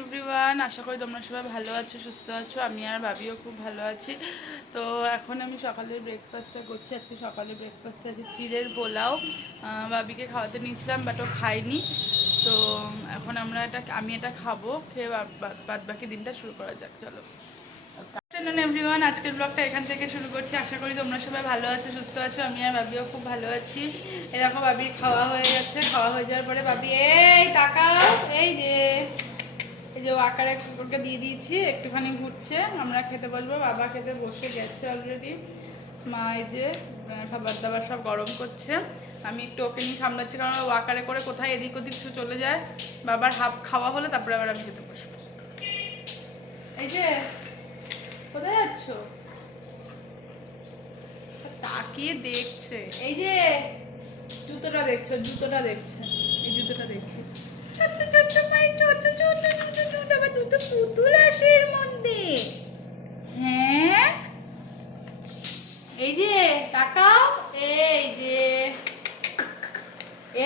Everyone, আশা করি তোমরা সবাই ভালো আছো, সুস্থ আছো। আমি আর ভাবিও খুব ভালো আছি। তো এখন আমি সকালের ব্রেকফাস্টটা করছি। আজকে সকালের ব্রেকফাস্টটা আছে চিড়ের পোলাও। ভাবিকে খাওয়াতে নিয়েছিলাম, বাট ও খাইনি। তো এখন আমি এটা খাবো, খেয়ে বাদ বাকি দিনটা শুরু করা যাক। চলো এভরিওয়ান, আজকের ব্লগটা এখান থেকে শুরু করছি। আশা করি তোমরা সবাই ভালো আছো, সুস্থ আছো। আমি আর ভাবিও খুব ভালো আছি। এরকম ভাবির খাওয়া হয়ে গেছে। খাওয়া হয়ে যাওয়ার পরে ভাবি এই তাকাও, এই যে আকারে কুকুরকে দিয়ে দিয়েছি, একটুখানি ঘুরছে। আমরা খেতে বসবো, বাবা খেতে বসে গেছে অলরেডি। মা এই যে খাবার দাবার সব গরম করছে। আমি একটু ওকে নিয়ে সামলাচ্ছি, কারণ ও আকারে করে কোথায় এদিক ওদিক চলে যায়। বাবার হাফ খাওয়া হলে তারপরে আবার আমি খেতে বসবো। এই যে কোথায় যাচ্ছ? তাকিয়ে দেখছে। এই যে জুতোটা দেখছে, এই জুতোটা দেখছে। ছোট্ট ছোট্ট পায়ে ছোট্ট ছোট্ট জুতো, আবার দুটো পুতুল আসে এর মধ্যে। হ্যাঁ, এই যে তাকাও, এই যে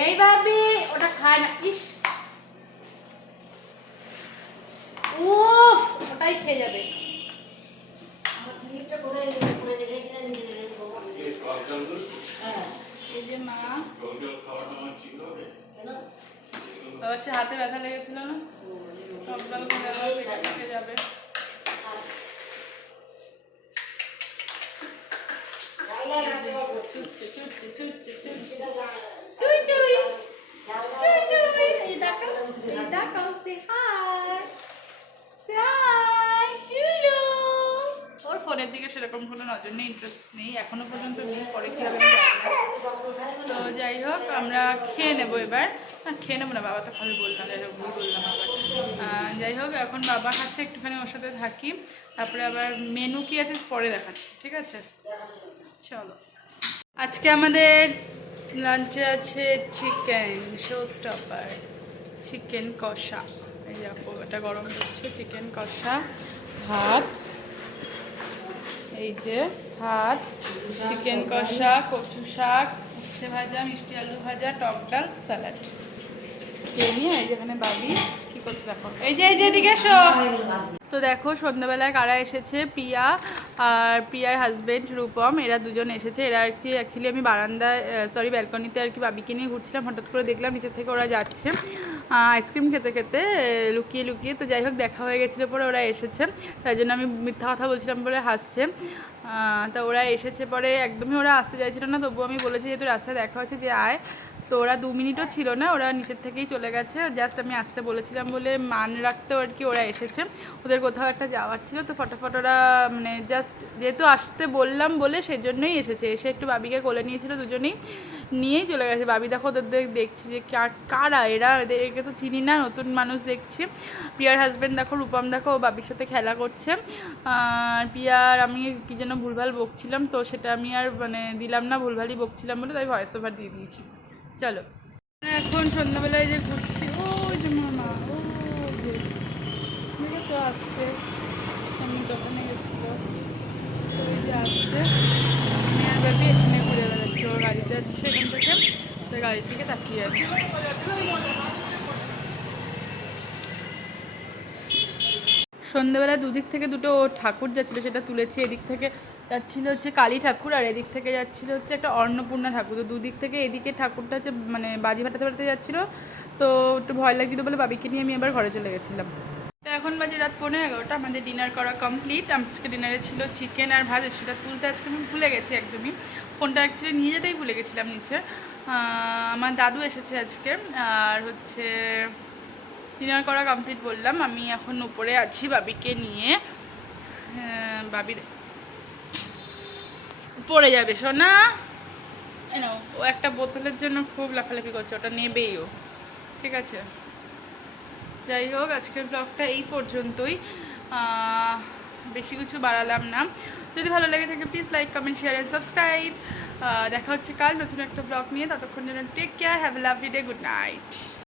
এই ভাবি ওটা খায় না। ইস, উফ, ওটাই খেয়ে যাবে। এই যে মা, বাবার সে হাতে ব্যথা লেগেছিল না, সকাল খেয়ে যাবে। ওর ফোনের দিকে সেরকম কোনো নজর নেই, ইন্টারেস্ট নেই এখনো পর্যন্ত নেই। পরে কি হবে তো যাই হোক, আমরা খেয়ে নেবো এবার। খেয়ে নেবো না, বাবা তো খাবে বললাম, যাই হোক ভুল বললাম আবার। যাই হোক, এখন বাবা খাচ্ছে, একটুখানি ওর সাথে থাকি। তারপরে আবার মেনু কি আছে পরে দেখাচ্ছি, ঠিক আছে? চলো, আজকে আমাদের লাঞ্চে আছে চিকেন শো স্টপার, চিকেন কষা। এই দেখো এটা গরম করছে, চিকেন কষা, ভাত, এই যে ভাত, চিকেন কষা, কচু শাক, উচ্ছে ভাজা, মিষ্টি আলু ভাজা, টক ডাল, স্যালাড। খেয়ে নিয়ে যেখানে বাবি কি করছে দেখো, এই যে এদিকে এসো। তো দেখো সন্ধ্যাবেলায় কারা এসেছে, প্রিয়া আর প্রিয়ার হাজব্যান্ড রূপম, এরা দুজন এসেছে। এরা আর কি অ্যাকচুয়ালি আমি বারান্দায় ব্যালকনিতে আর কি বাবিকে নিয়ে ঘুরছিলাম, হঠাৎ করে দেখলাম নিচের থেকে ওরা যাচ্ছে আইসক্রিম খেতে খেতে লুকিয়ে লুকিয়ে। তো যাই হোক, দেখা হয়ে গেছিলো, পরে ওরা এসেছে, তাই জন্য আমি মিথ্যা কথা বলছিলাম বলে হাসছে। তা ওরা এসেছে, পরে একদমই ওরা আসতে চাইছিল না, তবুও আমি বলেছি যেহেতু রাস্তায় দেখা হয়েছে যে আয়। তো ওরা 2 মিনিটও ছিল না, ওরা নিচের থেকেই চলে গেছে। জাস্ট আমি আসতে বলেছিলাম বলে মান রাখতেও আর কি ওরা এসেছে। ওদের কোথাও একটা যাওয়ার ছিল, তো ফটাফট ওরা মানে জাস্ট যেহেতু আসতে বললাম বলে সেজন্যই এসেছে। এসে একটু বাবিকে কোলে নিয়েছিল, দুজনেই নিয়েই চলে গেছে। বাবি দেখো ওদের দেখছি যে কারা এরা, এদেরকে তো চিনি না, নতুন মানুষ দেখছি। প্রিয়ার হাজব্যান্ড দেখো, রূপম দেখো, ও বাবির সাথে খেলা করছে। প্রিয়ার আমি কী যেন ভুলভাল বকছিলাম, তো সেটা আমি আর মানে দিলাম না, ভুলভালই বকছিলাম বলে তাই ভয়েস ওভার দিয়ে দিয়েছি। চলো, এখন সন্ধ্যাবেলায় যে ঘুরছি, ওই যে মামা, ও যে দেখেছো আসছে, আমি দোকানে গেছিল, ওই যে আসছে। মেয়ের বাবি এখানে ঘুরে বেড়াচ্ছে, ওর গাড়িতে যাচ্ছে এখান থেকে, তো গাড়ি থেকে তাকিয়ে আছে। সন্ধ্যেবেলা দুদিক থেকে দুটো ঠাকুর যাচ্ছিলো, সেটা তুলেছি। এদিক থেকে যাচ্ছিলো হচ্ছে কালী ঠাকুর, আর এদিক থেকে যাচ্ছিলো হচ্ছে একটা অন্নপূর্ণা ঠাকুর। তো দুদিক থেকে এদিকে ঠাকুরটা হচ্ছে মানে বাজি ফাটাতে ফাটাতে যাচ্ছিলো, তো একটু ভয় লাগছিলো বলে বাবিকে নিয়ে আমি এবার ঘরে চলে গেছিলাম। তো এখন বাজে রাত 11:15, আমাদের ডিনার করা কমপ্লিট। আজকে ডিনারে ছিল চিকেন আর ভাত, সেটা তুলতে আজকে আমি ভুলে গেছি একদমই। ফোনটা অ্যাকচুয়ালি নিয়ে যেতেই ভুলে গেছিলাম নিচে। আমার দাদু এসেছে আজকে, আর হচ্ছে ডিনার করা কমপ্লিট বললাম। আমি এখন উপরে আছি বাবিকে নিয়ে। বাবির পড়ে যাবে সোনা, ও একটা বোতলের জন্য খুব লাফালাফি করছে, ওটা নেবেই ও, ঠিক আছে? যাই হোক, আজকের ব্লগটা এই পর্যন্তই, বেশি কিছু বাড়ালাম না। যদি ভালো লেগে থাকে please like, comment, share and subscribe. দেখা হচ্ছে কাল নতুন একটা ব্লগ নিয়ে। ততক্ষণ জন্য take care, have a lovely day, good night.